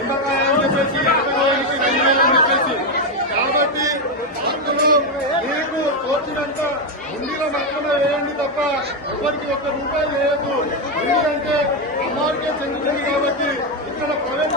నిమ్మకాయ అని చెప్పేసి 20,000 అని చెప్పేసి. కాబట్టి అందులో మీకు తోచినంత ఉండిలో మాత్రమే వేయండి తప్ప ఎవరికి ₹1 లేదు. ఎందుకంటే అమ్మవారికే చెందుతుంది కాబట్టి ఇక్కడ ప్రైవేట్